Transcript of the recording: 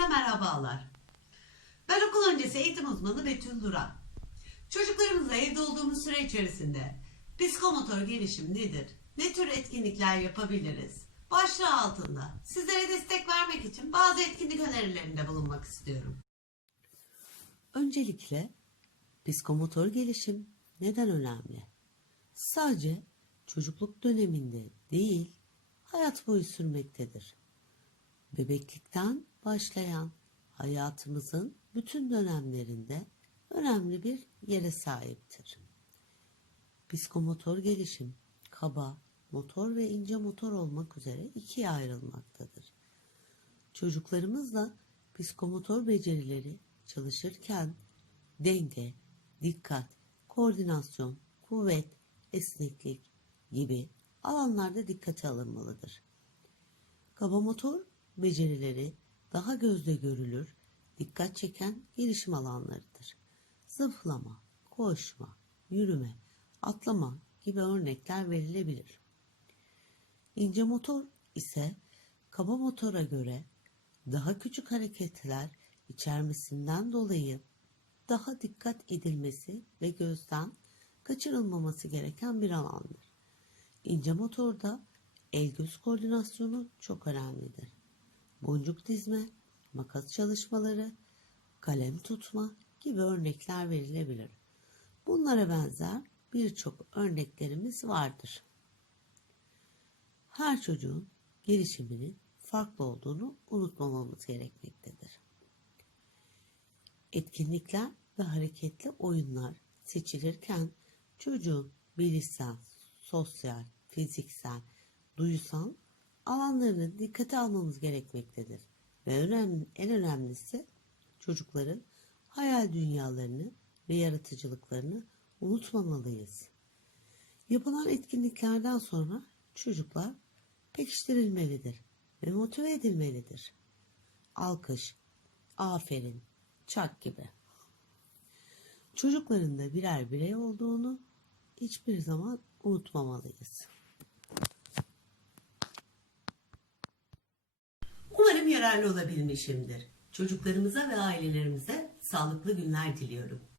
Herkese merhabalar. Ben okul öncesi eğitim uzmanı Betül Duran. Çocuklarımızla evde olduğumuz süre içerisinde psikomotor gelişim nedir? Ne tür etkinlikler yapabiliriz? Başlığı altında sizlere destek vermek için bazı etkinlik önerilerinde bulunmak istiyorum. Öncelikle psikomotor gelişim neden önemli? Sadece çocukluk döneminde değil, hayat boyu sürmektedir. Bebeklikten başlayan hayatımızın bütün dönemlerinde önemli bir yere sahiptir. Psikomotor gelişim kaba, motor ve ince motor olmak üzere ikiye ayrılmaktadır. Çocuklarımızla psikomotor becerileri çalışırken denge, dikkat, koordinasyon, kuvvet, esneklik gibi alanlarda dikkate alınmalıdır. Kaba motor becerileri daha gözle görülür, dikkat çeken gelişim alanlarıdır. Zıplama, koşma, yürüme, atlama gibi örnekler verilebilir. İnce motor ise kaba motora göre daha küçük hareketler içermesinden dolayı daha dikkat edilmesi ve gözden kaçırılmaması gereken bir alandır. İnce motorda el göz koordinasyonu çok önemlidir. Boncuk dizme, makas çalışmaları, kalem tutma gibi örnekler verilebilir. Bunlara benzer birçok örneklerimiz vardır. Her çocuğun gelişiminin farklı olduğunu unutmamamız gerekmektedir. Etkinlikler ve hareketli oyunlar seçilirken çocuğun bilişsel, sosyal, fiziksel, duysal alanlarını dikkate almamız gerekmektedir. Ve önemli, en önemlisi çocukların hayal dünyalarını ve yaratıcılıklarını unutmamalıyız. Yapılan etkinliklerden sonra çocuklar pekiştirilmelidir ve motive edilmelidir. Alkış, aferin, çak gibi. Çocukların da birer birey olduğunu hiçbir zaman unutmamalıyız. Yararlı olabilmişimdir. Çocuklarımıza ve ailelerimize sağlıklı günler diliyorum.